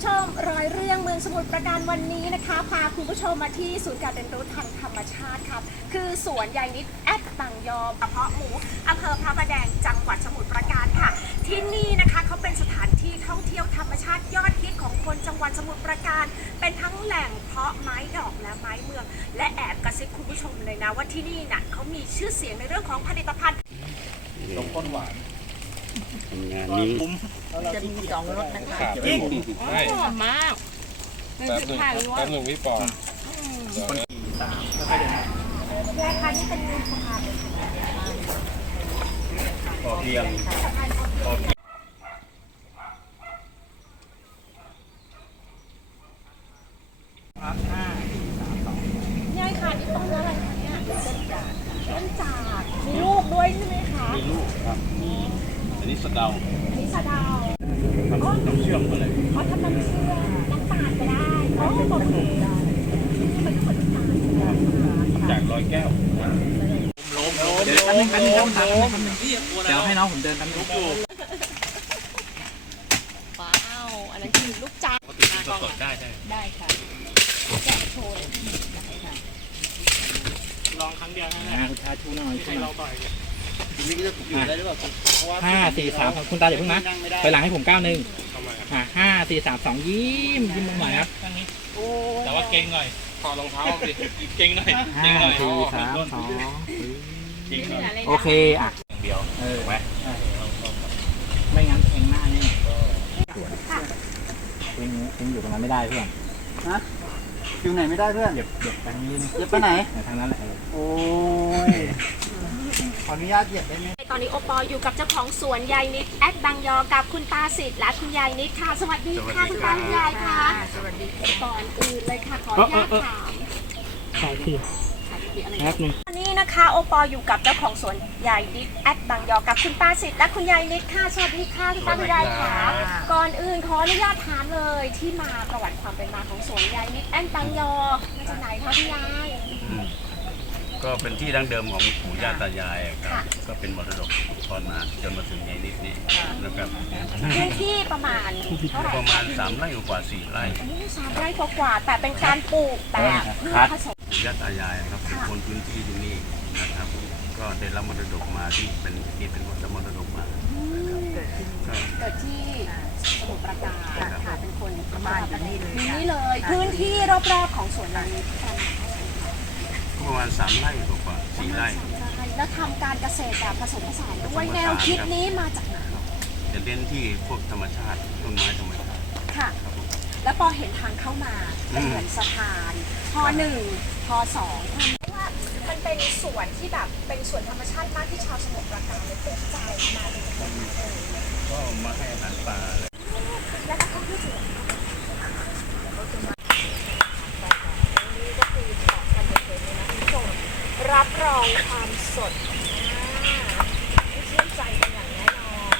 ผู้ชมรอยเรื่องเมืองสมุทรปราการวันนี้นะคะ พาคุณผู้ชมมาที่ศูนย์การเรียนรู้ทางธรรมชาติครับคือสวนใยนิดแอดบางยอมกระเพาะหมูอำเภอพระประแดงจังหวัดสมุทรปราการค่ะ ที่นี่นะคะเขาเป็นสถานที่ท่องเที่ยวธรรมชาติยอดฮิตของคนจังหวัดสมุทรปราการ เป็นทั้งแหล่งเพาะไม้ดอกและไม้เมือง และแอบกระซิบคุณผู้ชมเลยนะว่าที่นี่น่ะเขามีชื่อเสียงในเรื่องของผลิตภัณฑ์นมข้นหวาน งานนี้คุ้มจะมีสองรสนะคะขาดจริงใช่หอมมากมันแป๊บคือหนึ่งไข่ลวแป๊กบหนึ่งพี่ปอเดี๋ยวคนนะสี่สามไม่ค่อยเดินยายคะนี่เป็นสะพานพอเพียงพอเพียงยายค่ะนี่ต้นอะไรคะเนี่ยต้นจากต้นจากมีลูกด้วยใช่ไหมคะมีลูกครับมีอั นนี้สะเดาอันนี้สะเดาวทำน้ำเชื่อมมาเลยเขาทำน้ำเชื่อมน้ำตาลก็ได้อ๋อบะหมี่ได้นี่มันก็เหมือนน้ำตาลใช่ไหมจากร้อยแก้วล้มล้มเดี๋ยวแป๊บนึงแป๊บนึงแป๊บนึงแป๊บนึงเดี๋ยวให้น้องผมเดินแป๊บนึงว้าวอันนั้นคือลูกจากสดได้ใช่ได้ค่ะแกะโชว์เลยอ่าคุณชาชูหน่อยชูหน่อยทีนี้ก็จะอยู่ได้หรือเปล่าเพราะว่า ห้าสี่สามคุณตาเดี๋ยวเพิ่งนะนั่งไม่ได้ไปหลังให้ผมก้าวหนึ่งทำไมอะอ่าห้าสี่สามสองยิ้มยิ้มมุมหน่อยครับแต่ว่าเก่งหน่อยถอดรองเท้าออกดิเก่งหน่อยห้าเก่งหน่อยสี่เอาออกสามต้นสองเก่งหน่อยโอเคอะเดียวเออถูกไหมใช่ไม่งั้นเองหน้านี่เองเองอยู่ตรงนั้นไม่ได้เพื่อนฮะอยู่ไหนไม่ได้เพื่อนเหยียบเหยียบทางนี้นี่จะไปไหนทางนั้นแหละเออโอ้ยข ออนุญาตเหยียบได้ไหมตอนนี้โอปออยู่กับเจ้าของสวนยายนิดแอดบางยอกับคุณตาสิทธิ์และคุณยายนิดค่ะ สวัสดีค่ะคุณตาคุณยายค่ะสวัสดีก่อนอื่นเลยค่ะขออนุญาตถามใช่พี่อะไรแป๊บนึงวันนี้นะคะโอปออยู่กับเจ้าของสวนยายนิดแอดบางยอกับคุณตาสิทธิ์และคุณยายนิดค่ะสวัสดีค่ะคุณตาคุณยายค่ะก่อนอื่นขออนุญาตถามเลยที่มาประวัติความเป็นมาของสวนยายนิดแอดบางยอมาจากไหนคะคุณยาย ก็เป็นที่ดั้งเดิมของปู่ย่าตายายครัค่ะบก็เป็นมรดกตอนมาจนมาถึงไงนิดนี้นะครับพื้นที่ประมาณเท่าไหร่ประมาณสามไร่กว่าสี่ไร่อันนี้สามไร่กว่าๆแต่เป็นการปลูกแบบพืชผสมปู่ย่าตายายครับเป็นคนพื้นที่ที่นี่นะครับ ก็ได้รับมรดกมาที่เป็นที่เป็นคนรับมรดกมาก็เกิดที่สมุทรปราการค่ะเป็นคนบ้านอยู่นี่เลยค่ะนี่เลย พื้นที่รอบๆของสวนเรานี้ ประมาณเท่าไหร่คะประมาณสามไร่กว่าๆสี่ไร่สามไร่ แล้วทำการเกษตรแบบผสมผสานด้วยแนวคิดนี้มาจากไหนจะเน้นที่พวกธรรมชาติต้นไม้ธรรมชาติค่ะ ครับผมแล้วพอเห็นทางเข้ามาเป็นเหมือนสะพานพอหนึ่งพอสองเพราะว่ามันเป็นสวนที่แบบเป็นสวนธรรมชาติมากที่ชาวสมุทรปราการเลยติดใจมาเป็นคนเองก็มาให้อาหารปลาเลยแล้วก็ที่สวนนี่ก็คือบอกกันเฉยๆเลยนะคุณผู้ชมรับรองความ สดอ่าไม่ชื่อใจกันอย่างแน่นอน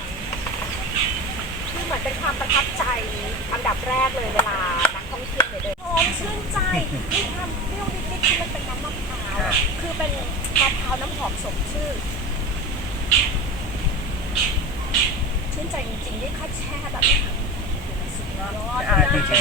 คือเหมือนเป็นความประทับใจอันดับแรกเลยเวลานักท่องเที่ยวเนี่ยเดินหอมชื่นใจมีความเปรี้ยวนิดๆที่มันเป็นน้ำมะพร้าวอะคือเป็นมะพร้าวน้ำหอมสมชื่อ ชื่นใจจริงๆนี่ค่าแช่แบบสุดยอดมาก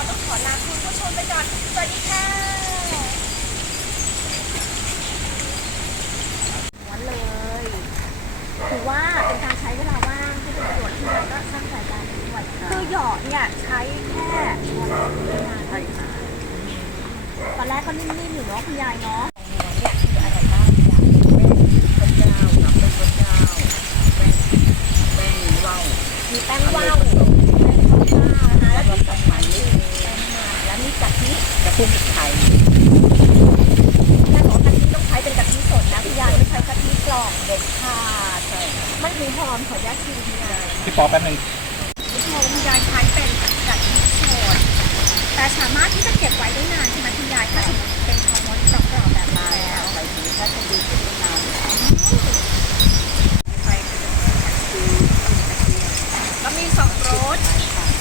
อปอล์ต้องขอลาคุณผู้ชมไปก่อน สวัสดีค่ะม้วนเลย ถือว่าเป็นการใช้เวลาว่างที่เป็นประโยชน์ที่เราก็สร้างสายได้ด้วยคือหยอดเนี่ยใช้แค่ช้อนโต๊ะไม่านใช่ค่ะตอนแรกก็นิ่มๆอยู่เนาะคุณยายเนาะ เนี่ยคืออะไรบ้างอย่างแป้งข้าวเจ้ากับแป้งข้าวเจ้าแป้งแป้งว่าว มีแป้งว่าวแป้งข้าวเจ้านะคะแล้วที่สำคัญคือแป้งมันแล้วมีกะทิ กะทิ คุกไข่ ยายบอกว่ากะทิต้องใช้เป็นกะทิสดนะพี่ยายไม่ใช้กะทิกล่องเด็ดขาดมันถึงหอมขออนุญาตชิมพี่ยาย พี่ปอแป๊บนึงผู้ชมคุณยายใช้เป็นกะทิสดแต่สามารถที่จะเก็บไว้ได้นานใช่ไหมคุณยายถ้าสมมติเป็นทองม้วนเปล่าๆแบบนี้แล้วใส่ดีถ้าจะดีขึ้นนานใส่กทิแล้วมีสองรส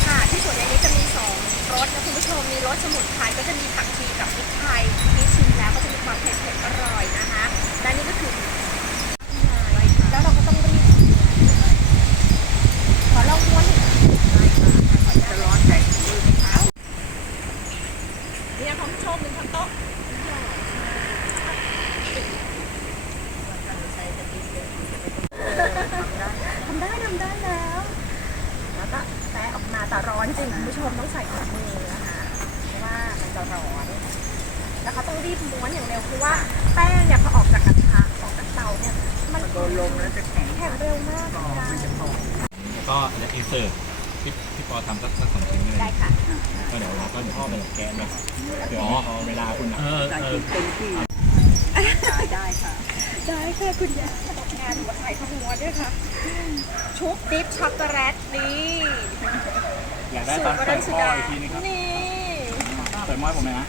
ค่ะที่สวนยายนี้จะมีสองรสนะคุณผู้ชมมีรสสมุนไพรก็จะมีผักชีกับพริกไทยที่ชิมแล้วก็จะมีความเผ็ดๆอร่อยนะคะและนี่ก็คือแล้วเราก็ต้องรีบขอลองม้วนหน่อยได้ค่ะขออนุญาตร้อนใส่มือไหมคะเนี่ยคุณผู้ชมหนึ่งทั้งโต๊ะ ทำได้ทำได้แล้ว แล้วก็แตะอ อกมาแต่ร้อนจริงคุณผู้ชมต้องใส่ถุงมือนะคะเพราะว่ามันจะร้อนแล้วเขาต้องรีบม้วนอย่างเร็วเพราะว่าแป้งเนี่ยพอออกจากกระทะออกจากเตาเนี่ยมันโดนลมแล้วจะแข็งแข็งเร็วมากคุณยายก็จะอินเสิร์ตพี่พี่ปอทำสักสักสองชิ้นเลยได้ค่ะก็เดี๋ยวเราก็เดี๋ยวพ่อไปแกนเลยเดี๋ยวพอเวลาคุณเออเต็มที่ได้ค่ะ ได้ค่ะคุณยายงานหัวไข่ข้าวหัวด้วยค่ะ ชุบดิฟช็อกโกแลตนี่ อยากได้ตอนใส่พ่ออีกทีนึงครับนี่ใส่หม้อผมเลยนะ